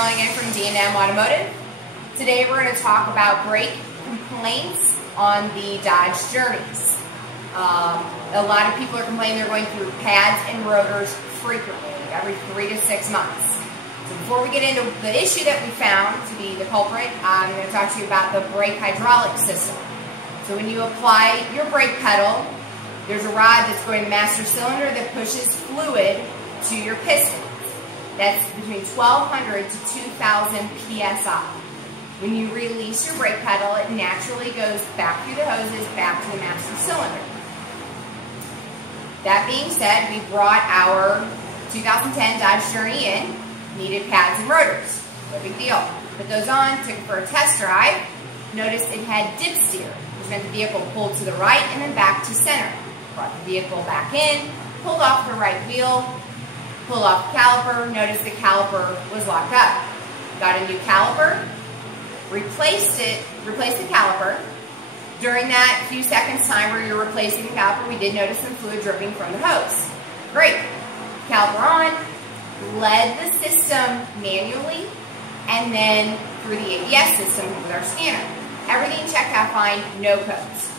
Caroline again from D&M Automotive. Today we're going to talk about brake complaints on the Dodge Journeys. A lot of people are complaining they're going through pads and rotors frequently, every 3 to 6 months. So before we get into the issue that we found to be the culprit, I'm going to talk to you about the brake hydraulic system. So when you apply your brake pedal, there's a rod that's going to the master cylinder that pushes fluid to your piston. That's between 1,200 to 2,000 PSI. When you release your brake pedal, it naturally goes back through the hoses, back to the master cylinder. That being said, we brought our 2010 Dodge Journey in, needed pads and rotors. No big deal. Put those on, took it for a test drive. Noticed it had dip steer, which meant the vehicle pulled to the right and then back to center. Brought the vehicle back in, pulled off the right wheel, pulled off the caliper, noticed the caliper was locked up. Got a new caliper, replaced the caliper. During that few seconds time where you're replacing the caliper, we did notice some fluid dripping from the hose. Great. Caliper on, led the system manually, and then through the ABS system with our scanner. Everything checked out fine, no codes.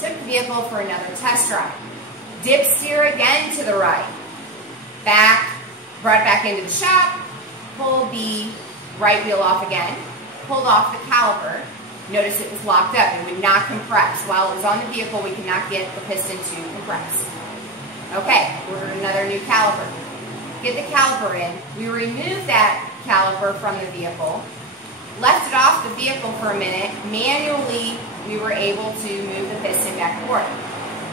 Took the vehicle for another test drive. Dip steer again to the right. Brought it back into the shop, pulled the right wheel off again, pulled off the caliper, noticed it was locked up and would not compress. While it was on the vehicle, we could not get the piston to compress. Okay, ordered another new caliper. Get the caliper in. We removed that caliper from the vehicle, left it off the vehicle for a minute. Manually, we were able to move the piston back and forth.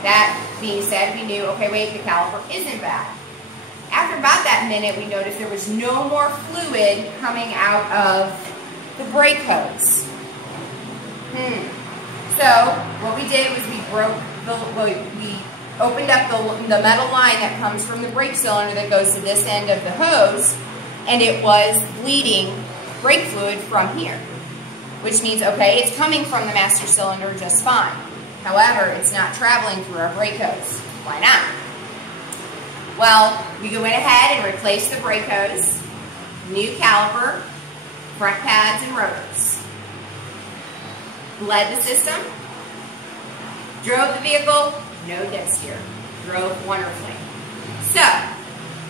That being said, we knew, okay, wait, the caliper isn't back. After about that minute, we noticed there was no more fluid coming out of the brake hose. So what we did was we opened up the metal line that comes from the brake cylinder that goes to this end of the hose, and it was bleeding brake fluid from here, which means, okay, it's coming from the master cylinder just fine. However, it's not traveling through our brake hose. Why not? Well, we went ahead and replaced the brake hose, new caliper, front pads and rotors. Led the system, drove the vehicle, no dip steer, drove wonderfully. So,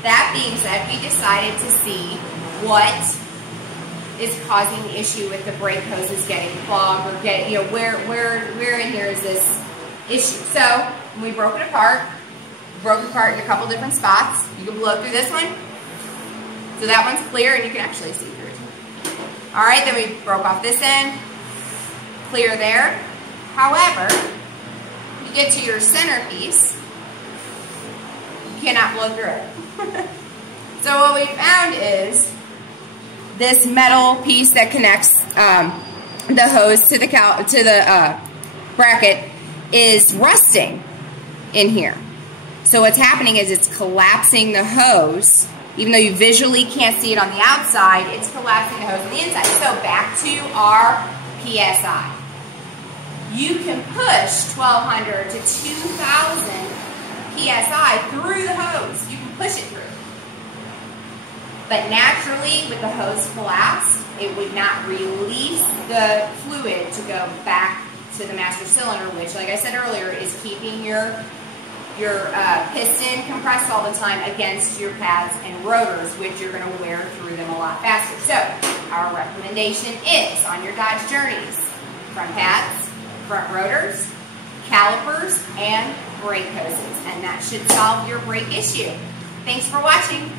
that being said, we decided to see what is causing the issue with the brake hoses getting clogged or where in here is this issue. So, we broke it apart in a couple different spots. You can blow through this one. So that one's clear and you can actually see through it. Alright, then we broke off this end. Clear there. However, you get to your centerpiece, you cannot blow through it. So what we found is this metal piece that connects the hose to the bracket is rusting in here. So what's happening is it's collapsing the hose. Even though you visually can't see it on the outside, it's collapsing the hose on the inside. So back to our PSI. You can push 1,200 to 2,000 PSI through the hose. You can push it through. But naturally, with the hose collapsed, it would not release the fluid to go back to the master cylinder, which, like I said earlier, is keeping your piston compressed all the time against your pads and rotors, which you're going to wear through them a lot faster. So, our recommendation is, on your Dodge Journeys, front pads, front rotors, calipers, and brake hoses. And that should solve your brake issue. Thanks for watching.